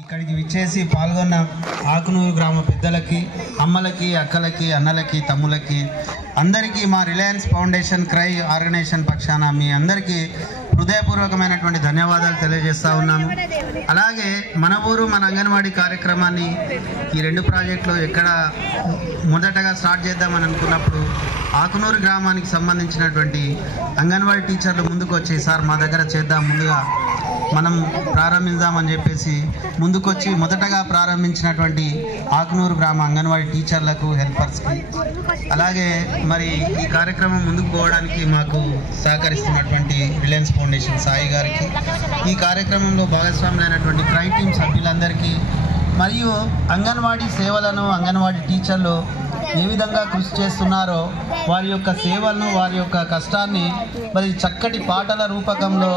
ఇక్కడికి విచ్చేసి పాల్గొన్న ఆకునూరు గ్రామ పెద్దలకి, అమ్మలకి, అక్కలకి, అన్నలకి, తమ్ములకి అందరికీ మా రిలయన్స్ ఫౌండేషన్ క్రై ఆర్గనైజేషన్ పక్షాన మీ అందరికీ హృదయపూర్వకమైనటువంటి ధన్యవాదాలు తెలియజేస్తూ ఉన్నాము. అలాగే మన ఊరు మన అంగన్వాడీ కార్యక్రమాన్ని ఈ రెండు ప్రాజెక్టులు ఎక్కడ మొదటగా స్టార్ట్ చేద్దామని అనుకున్నప్పుడు ఆకునూరు గ్రామానికి సంబంధించినటువంటి అంగన్వాడీ టీచర్లు ముందుకు వచ్చి సార్ మా దగ్గర చేద్దాం, ముందుగా మనం ప్రారంభిద్దామని చెప్పేసి ముందుకొచ్చి మొదటగా ప్రారంభించినటువంటి ఆకునూరు గ్రామ అంగన్వాడీ టీచర్లకు, హెల్పర్స్కి, అలాగే మరి ఈ కార్యక్రమం ముందుకు పోవడానికి మాకు సహకరిస్తున్నటువంటి రిలయన్స్ ఫౌండేషన్ సాయి గారికి, ఈ కార్యక్రమంలో భాగస్వాములైనటువంటి క్రై టీమ్ సభ్యులందరికీ, మరియు అంగన్వాడీ సేవలను అంగన్వాడీ టీచర్లు ఏ విధంగా కృషి చేస్తున్నారో వారి యొక్క సేవలను, వారి యొక్క కష్టాన్ని మరి చక్కటి పాటల రూపకంలో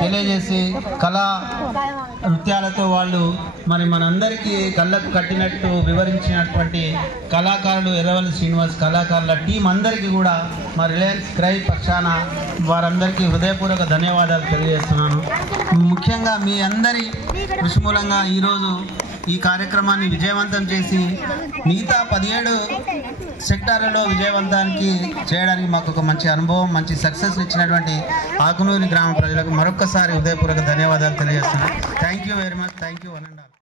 తెలియజేసి కళా నృత్యాలతో వాళ్ళు మరి మనందరికీ కళ్ళకు కట్టినట్టు వివరించినటువంటి కళాకారులు ఎర్రవల్లి శ్రీనివాస్ కళాకారుల టీం అందరికీ కూడా మా రిలయన్స్ క్రై పక్షాన వారందరికీ హృదయపూర్వక ధన్యవాదాలు తెలియజేస్తున్నాను. ముఖ్యంగా మీ అందరి కృషి మూలంగా ఈరోజు ఈ కార్యక్రమాన్ని విజయవంతం చేసి మిగతా 17 సెక్టార్లలో విజయవంతానికి చేయడానికి మాకు ఒక మంచి అనుభవం, మంచి సక్సెస్ ఇచ్చినటువంటి ఆకునూరు గ్రామ ప్రజలకు మరొక్కసారి హృదయపూర్వక ధన్యవాదాలు తెలియజేస్తున్నాను. Thank you very much. Thank you.